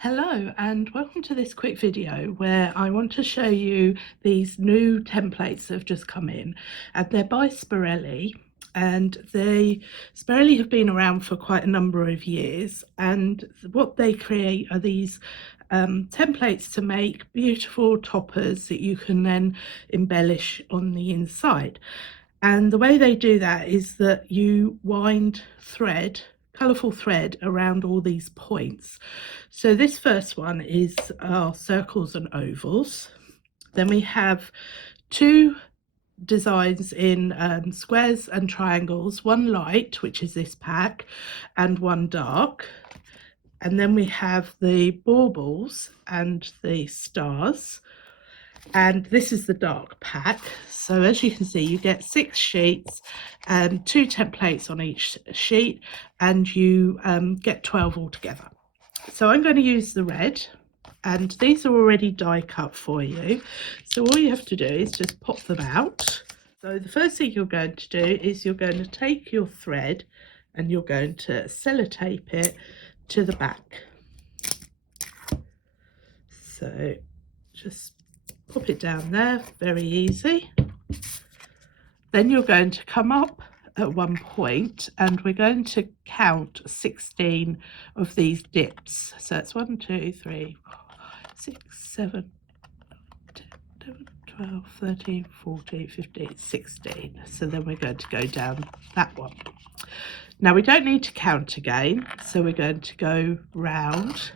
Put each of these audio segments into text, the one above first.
Hello and welcome to this quick video where I want to show you these new templates that have just come in, and they're by Spirelli, and Spirelli have been around for quite a number of years, and what they create are these templates to make beautiful toppers that you can then embellish on the inside. And the way they do that is that you wind colourful thread around all these points. So this first one is our circles and ovals. Then we have two designs in squares and triangles, one light, which is this pack, and one dark. And then we have the baubles and the stars, and this is the dark pack. So as you can see, you get 6 sheets and 2 templates on each sheet, and you get 12 altogether. So I'm going to use the red, and these are already die cut for you, so all you have to do is just pop them out. So the first thing you're going to do is you're going to take your thread and you're going to sellotape it to the back. So just pop it down there, very easy. Then you're going to come up at one point and we're going to count 16 of these dips. So it's 1, 2, 3, 4, 5, 6, 7, 10, 11, 12, 13, 14, 15, 16. So then we're going to go down that one. Now we don't need to count again, so we're going to go round,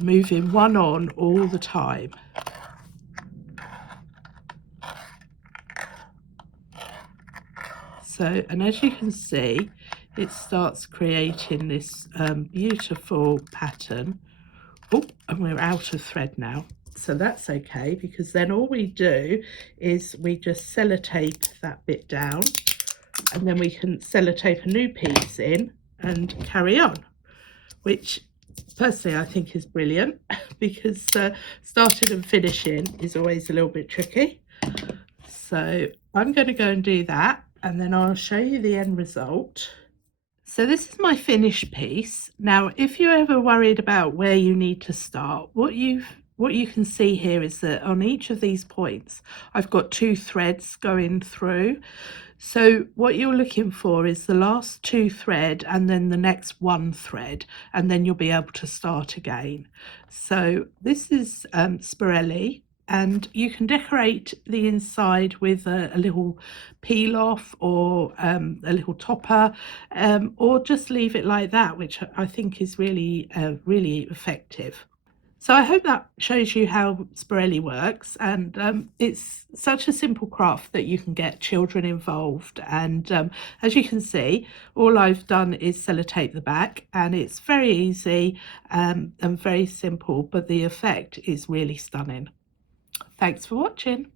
moving one on all the time. So, and as you can see, it starts creating this beautiful pattern. Oh, and we're out of thread now, so that's okay, because then all we do is we just sellotape that bit down, and then we can sellotape a new piece in and carry on, which personally I think is brilliant because starting and finishing is always a little bit tricky. So I'm going to go and do that, and then I'll show you the end result. So this is my finished piece. Now, if you're ever worried about where you need to start, what you can see here is that on each of these points, I've got 2 threads going through. So what you're looking for is the last 2 thread and then the next 1 thread, and then you'll be able to start again. So this is Spirelli. And you can decorate the inside with a little peel off or a little topper, or just leave it like that, which I think is really effective. So I hope that shows you how Spirelli works, and it's such a simple craft that you can get children involved. And as you can see, all I've done is sellotape the back, and it's very easy and very simple, but the effect is really stunning. Thanks for watching.